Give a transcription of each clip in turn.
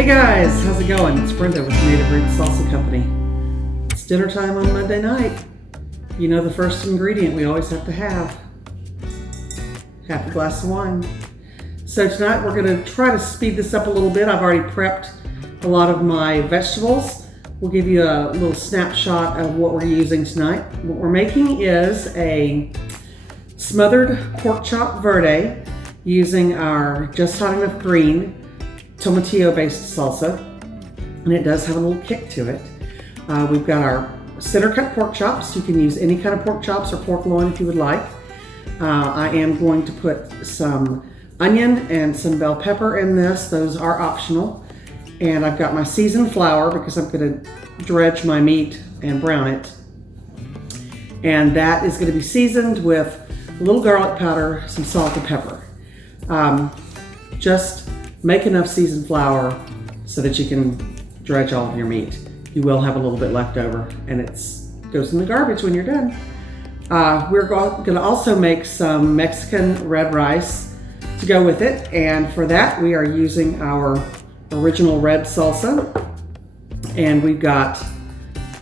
Hey guys, how's it going? It's Brenda with Native Roots Salsa Company. It's dinner time on Monday night. You know the first ingredient we always have to have. Half a glass of wine. So tonight we're going to try to speed this up a little bit. I've already prepped a lot of my vegetables. We'll give you a little snapshot of what we're using tonight. What we're making is a smothered pork chop verde using our just hot enough green tomatillo based salsa, and it does have a little kick to it. We've got our center cut pork chops. You can use any kind of pork chops or pork loin if you would like. I am going to put some onion and some bell pepper in this. Those are optional. And I've got my seasoned flour because I'm going to dredge my meat and brown it. And that is going to be seasoned with a little garlic powder, some salt and pepper. Just make enough seasoned flour so that you can dredge all of your meat. You will have a little bit left over, and it goes in the garbage when you're done. We're going to also make some Mexican red rice to go with it, and for that we are using our original red salsa, and we've got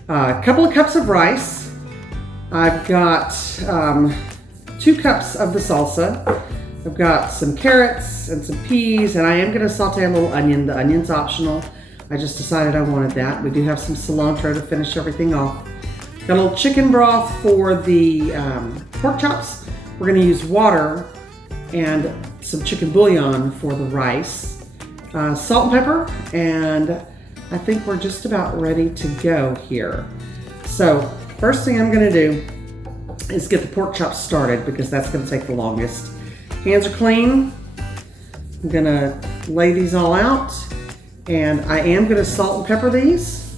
a couple of cups of rice. I've got 2 cups of the salsa. I've got some carrots and some peas, and I am going to saute a little onion. The onion's optional. I just decided I wanted that. We do have some cilantro to finish everything off. Got a little chicken broth for the pork chops. We're going to use water and some chicken bouillon for the rice. Salt and pepper, and I think we're just about ready to go here. So first thing I'm going to do is get the pork chops started because that's going to take the longest. Hands are clean. I'm going to lay these all out, and I am going to salt and pepper these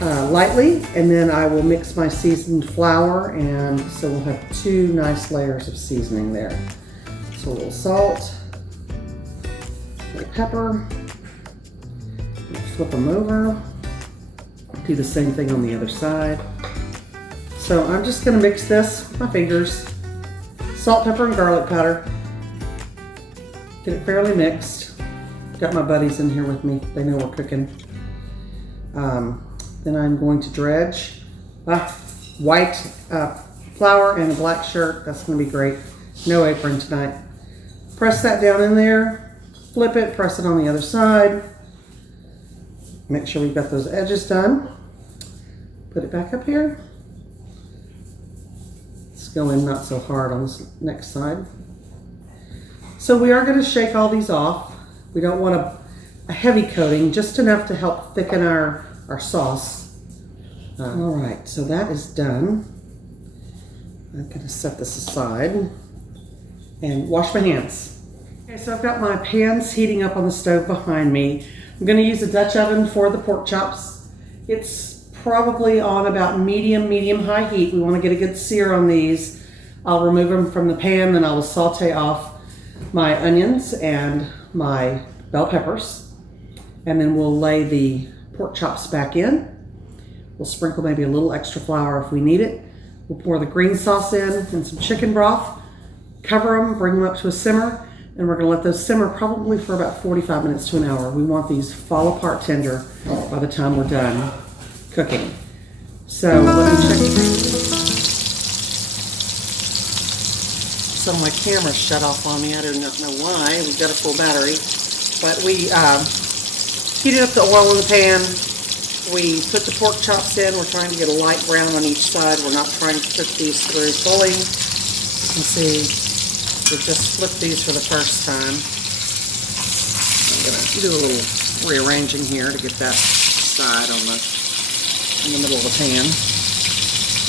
lightly, and then I will mix my seasoned flour, and so we'll have 2 nice layers of seasoning there. So a little salt, a little pepper, flip them over, do the same thing on the other side. So I'm just going to mix this with my fingers, salt, pepper, and garlic powder. Get it fairly mixed. Got my buddies in here with me. They know we're cooking. Then I'm going to dredge white flour and a black shirt. That's going to be great. No apron tonight. Press that down in there. Flip it. Press it on the other side. Make sure we've got those edges done. Put it back up here. Let's go in not so hard on this next side. So we are going to shake all these off. We don't want a heavy coating, just enough to help thicken our sauce. All right, so that is done. I'm going to set this aside and wash my hands. Okay, so I've got my pans heating up on the stove behind me. I'm going to use a Dutch oven for the pork chops. It's probably on about medium-high heat. We want to get a good sear on these. I'll remove them from the pan, then I will saute off my onions and my bell peppers, and then we'll lay the pork chops back in. We'll sprinkle maybe a little extra flour if we need it. We'll pour the green sauce in and some chicken broth, cover them, bring them up to a simmer, and we're going to let those simmer probably for about 45 minutes to an hour. We want these fall apart tender by the time we're done cooking. So let me check. So my camera shut off on me. I do not know why. We've got a full battery. But we heated up the oil in the pan. We put the pork chops in. We're trying to get a light brown on each side. We're not trying to cook these through fully. You can see we just flipped these for the first time. I'm going to do a little rearranging here to get that side in the middle of the pan.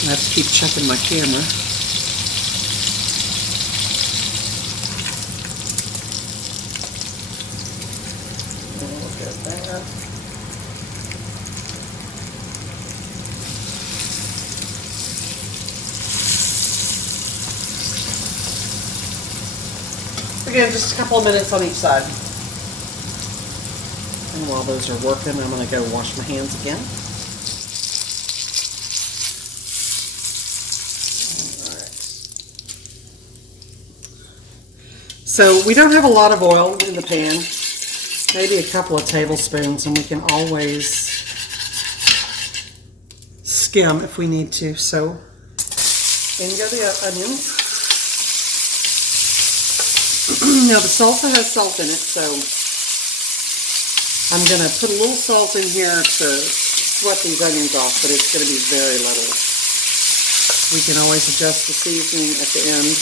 I have to keep checking my camera. Again, just a couple of minutes on each side. And while those are working, I'm going to go wash my hands again. All right. So we don't have a lot of oil in the pan. maybe a couple of tablespoons, and we can always skim if we need to. So in go the onions. Now the salsa has salt in it, so I'm going to put a little salt in here to sweat these onions off, but it's going to be very little. We can always adjust the seasoning at the end.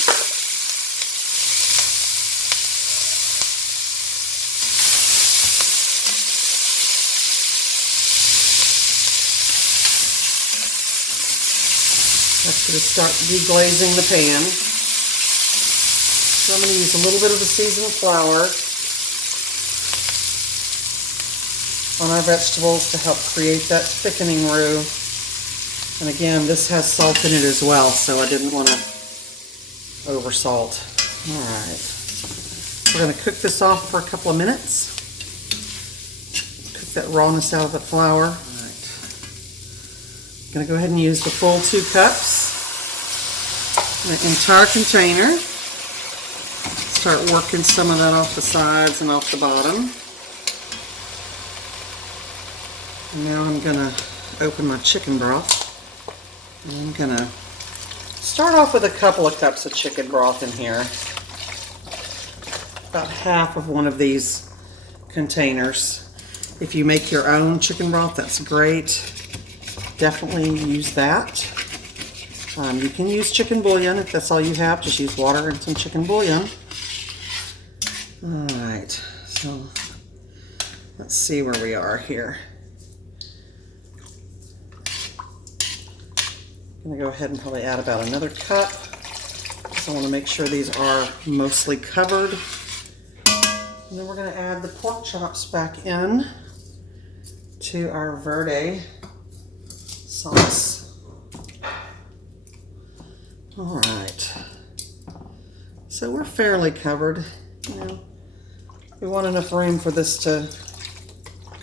That's going to start deglazing the pan. So I'm going to use a little bit of the seasoned flour on our vegetables to help create that thickening roux. And again, this has salt in it as well, so I didn't want to over salt. All right. We're going to cook this off for a couple of minutes. Cook that rawness out of the flour. All right. I'm going to go ahead and use the full 2 cups. The entire container. Start working some of that off the sides and off the bottom. And now I'm going to open my chicken broth. And I'm going to start off with a couple of cups of chicken broth in here. About half of one of these containers. If you make your own chicken broth, that's great. Definitely use that. You can use chicken bouillon if that's all you have. Just use water and some chicken bouillon. Alright, so let's see where we are here. I'm going to go ahead and probably add about another cup. So I want to make sure these are mostly covered. And then we're going to add the pork chops back in to our Verde sauce. All right. So we're fairly covered. You know, we want enough room for this to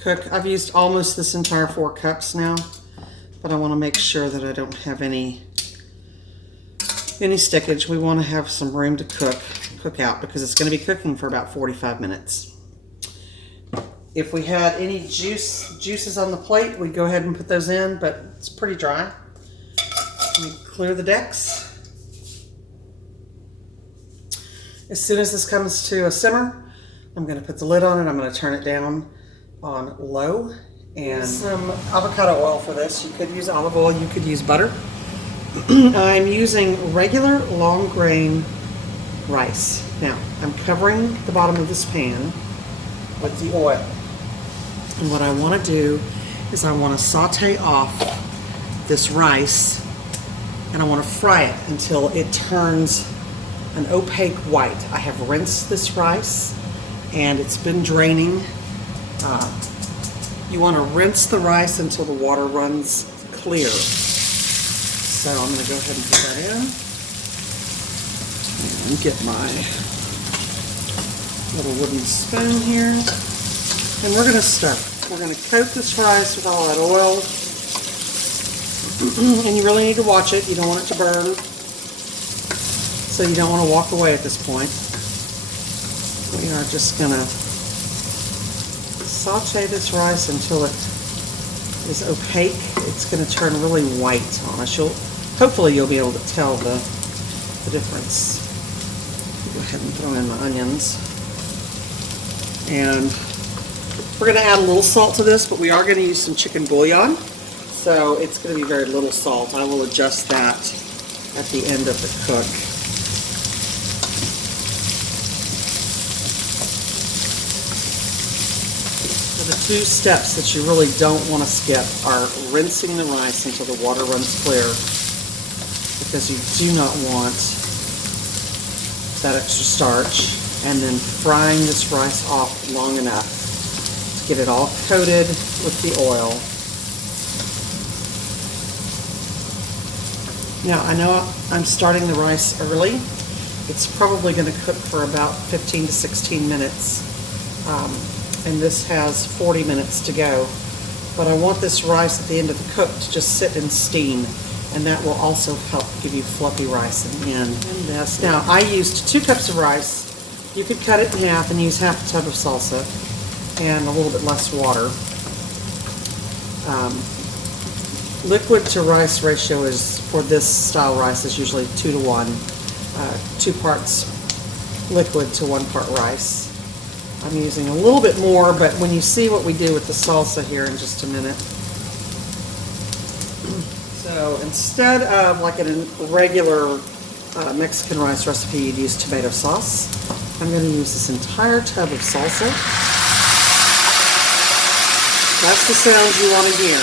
cook. I've used almost this entire 4 cups now, but I want to make sure that I don't have any stickage. We want to have some room to cook out because it's going to be cooking for about 45 minutes. If we had any juices on the plate, we'd go ahead and put those in, but it's pretty dry. Let me clear the decks. As soon as this comes to a simmer, I'm going to put the lid on it. I'm going to turn it down on low. And some avocado oil for this. You could use olive oil, you could use butter. I'm using regular long grain rice. Now, I'm covering the bottom of this pan with the oil. And what I want to do is I want to saute off this rice and I want to fry it until it turns an opaque white. I have rinsed this rice and it's been draining. You want to rinse the rice until the water runs clear. So I'm going to go ahead and put that in and get my little wooden spoon here. And we're going to stir. We're going to coat this rice with all that oil. And you really need to watch it. You don't want it to burn. So you don't want to walk away at this point. We are just going to saute this rice until it is opaque. It's going to turn really white on us. Hopefully you'll be able to tell the difference. Go ahead and throw in my onions. And we're going to add a little salt to this, but we are going to use some chicken bouillon. So it's going to be very little salt. I will adjust that at the end of the cook. The 2 steps that you really don't want to skip are rinsing the rice until the water runs clear, because you do not want that extra starch, and then frying this rice off long enough to get it all coated with the oil. Now I know I'm starting the rice early. It's probably going to cook for about 15 to 16 minutes. And this has 40 minutes to go. But I want this rice at the end of the cook to just sit and steam, and that will also help give you fluffy rice in the end. And this. Now, I used 2 cups of rice. You could cut it in half and use half a tub of salsa. and a little bit less water. Liquid to rice ratio is, for this style rice, is usually 2 to 1. 2 parts liquid to 1 part rice. I'm using a little bit more, but when you see what we do with the salsa here in just a minute. So instead of like in a regular Mexican rice recipe, you'd use tomato sauce. I'm going to use this entire tub of salsa. That's the sounds you want to hear.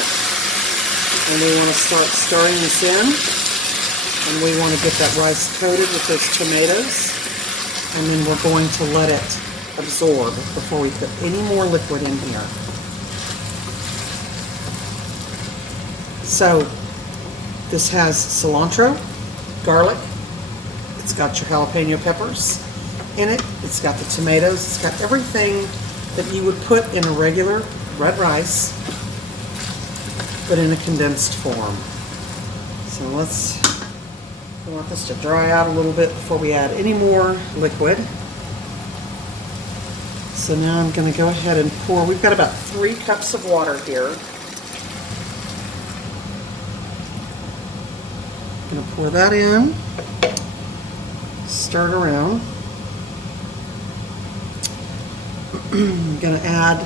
And we want to start stirring this in. And we want to get that rice coated with those tomatoes. And then we're going to let it absorb before we put any more liquid in here. So this has cilantro, garlic, it's got your jalapeno peppers in it, it's got the tomatoes, it's got everything that you would put in a regular red rice, but in a condensed form. So we want this to dry out a little bit before we add any more liquid. So now I'm going to go ahead and pour. We've got about 3 cups of water here. I'm going to pour that in, stir it around. I'm going to add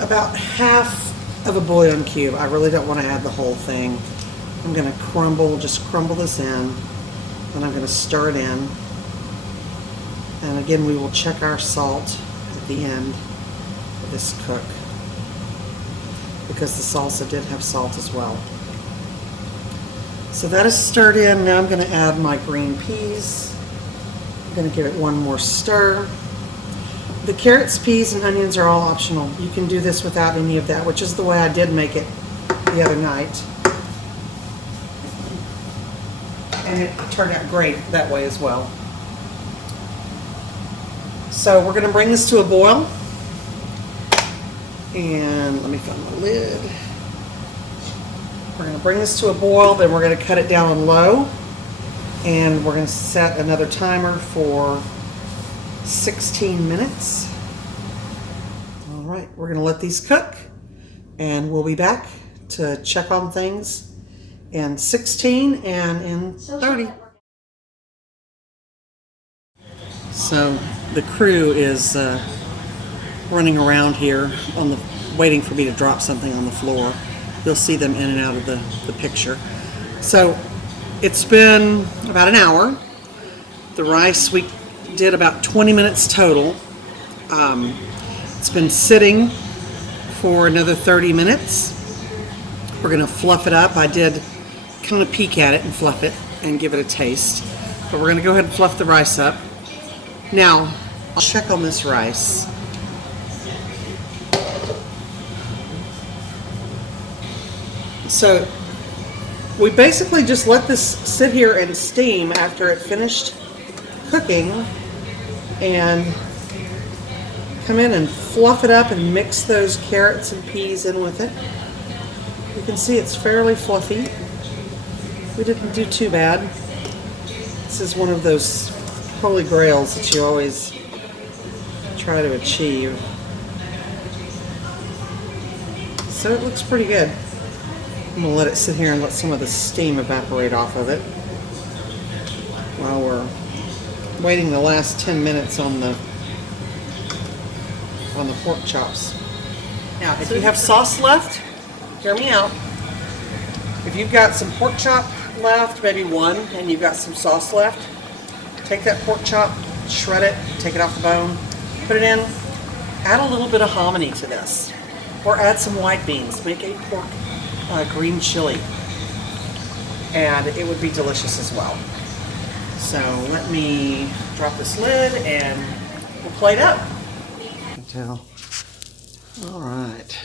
about half of a bouillon cube. I really don't want to add the whole thing. I'm going to just crumble this in, and I'm going to stir it in. And again, we will check our salt at the end of this cook, because the salsa did have salt as well. So that is stirred in. Now I'm going to add my green peas. I'm going to give it one more stir. The carrots, peas, and onions are all optional. You can do this without any of that, which is the way I did make it the other night. And it turned out great that way as well. So we're going to bring this to a boil. And let me find my lid. We're going to bring this to a boil, then we're going to cut it down on low. And we're going to set another timer for 16 minutes. All right, we're going to let these cook. And we'll be back to check on things in 16 and in 30. So the crew is running around here waiting for me to drop something on the floor. You'll see them in and out of the picture. So it's been about an hour. The rice, we did about 20 minutes total. It's been sitting for another 30 minutes. We're going to fluff it up. I did kind of peek at it and fluff it and give it a taste. But we're going to go ahead and fluff the rice up. Now, I'll check on this rice. So, we basically just let this sit here and steam after it finished cooking, and come in and fluff it up and mix those carrots and peas in with it. You can see it's fairly fluffy. We didn't do too bad. This is one of those holy grails that you always try to achieve. So it looks pretty good. I'm going to let it sit here and let some of the steam evaporate off of it while we're waiting the last 10 minutes on the pork chops. Now, if you have sauce left, hear me out. If you've got some pork chop left, maybe one, and you've got some sauce left, take that pork chop, shred it, take it off the bone, put it in, add a little bit of hominy to this, or add some white beans, make a pork green chili, and it would be delicious as well. So let me drop this lid and we'll plate up. I can tell. All right.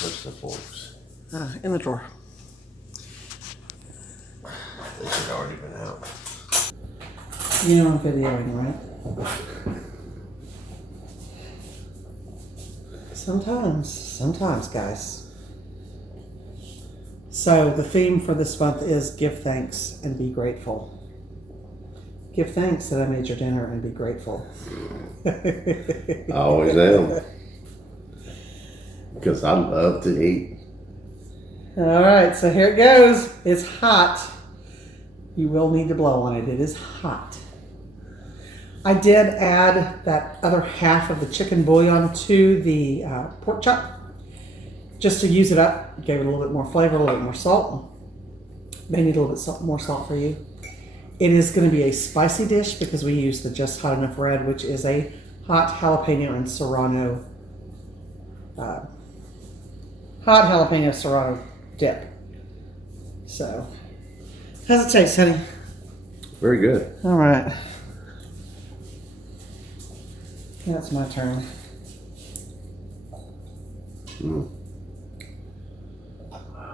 Where's the forks? In the drawer. They should already been out. You know I'm videoing, right? Sometimes, guys. So the theme for this month is give thanks and be grateful. Give thanks that I made your dinner and be grateful. I always am. Because I love to eat. All right, so here it goes. It's hot. You will need to blow on it. It is hot. I did add that other half of the chicken bouillon to the pork chop just to use it up. Gave it a little bit more flavor, a little bit more salt. May need a little bit more salt for you. It is going to be a spicy dish because we use the Just Hot Enough Red, which is a hot jalapeno and serrano, hot jalapeno serrano dip. So, how's it taste, honey? Very good. All right. Now it's my turn.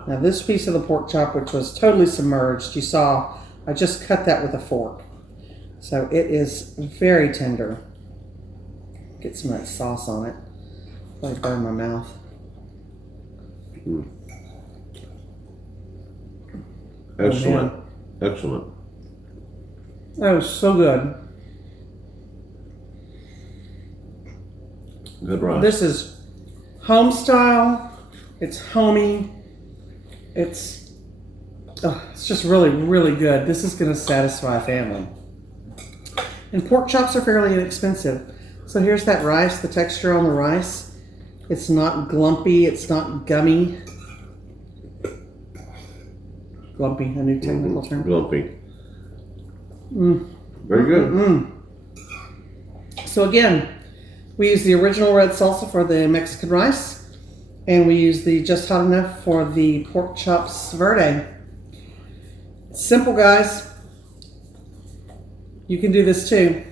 Now this piece of the pork chop, which was totally submerged, you saw I just cut that with a fork. So it is very tender. Get some of that sauce on it. Let it burn my mouth. Excellent. Excellent. That was so good. Good rice. This is home style. It's homey. It's just really, really good. This is going to satisfy a family. And pork chops are fairly inexpensive. So here's that rice, the texture on the rice. It's not glumpy. It's not gummy. Glumpy, a new technical term. Glumpy. Very good. So again, we use the original red salsa for the Mexican rice. And we use the Just Hot Enough for the pork chops verde. Simple, guys. You can do this too.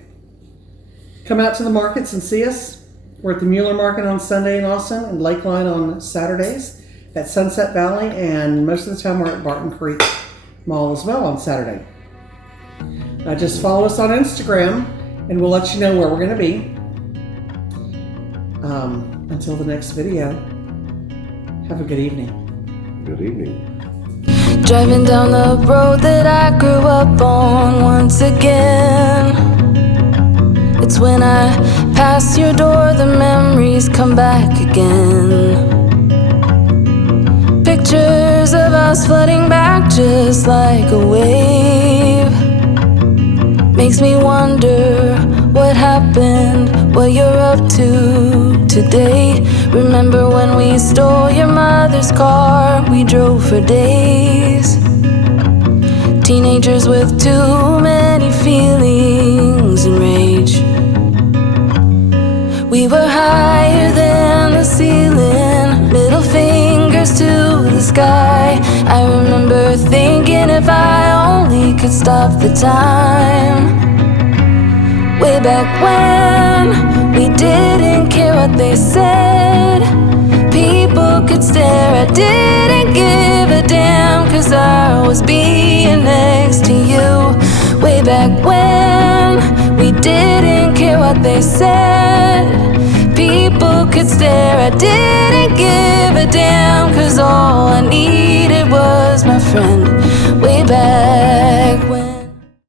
Come out to the markets and see us. We're at the Mueller Market on Sunday in Austin and Lakeline on Saturdays at Sunset Valley, and most of the time we're at Barton Creek Mall as well on Saturday. Just follow us on Instagram and we'll let you know where we're going to be. Until the next video, have a good evening. Good evening. Driving down the road that I grew up on once again. It's when I pass your door, the memories come back again. Pictures of us flooding back just like a wave. Makes me wonder what happened, what you're up to today. Remember when we stole your mother's car, we drove for days. Teenagers with too many feelings and rage. We were higher than the ceiling, middle fingers to the sky. I remember thinking if I only could stop the time. Way back when we didn't care what they said. People could stare, I didn't give a damn, 'cause I was being next to you. Way back when we didn't care what they said. People could stare, I didn't give a damn, 'cause all I needed was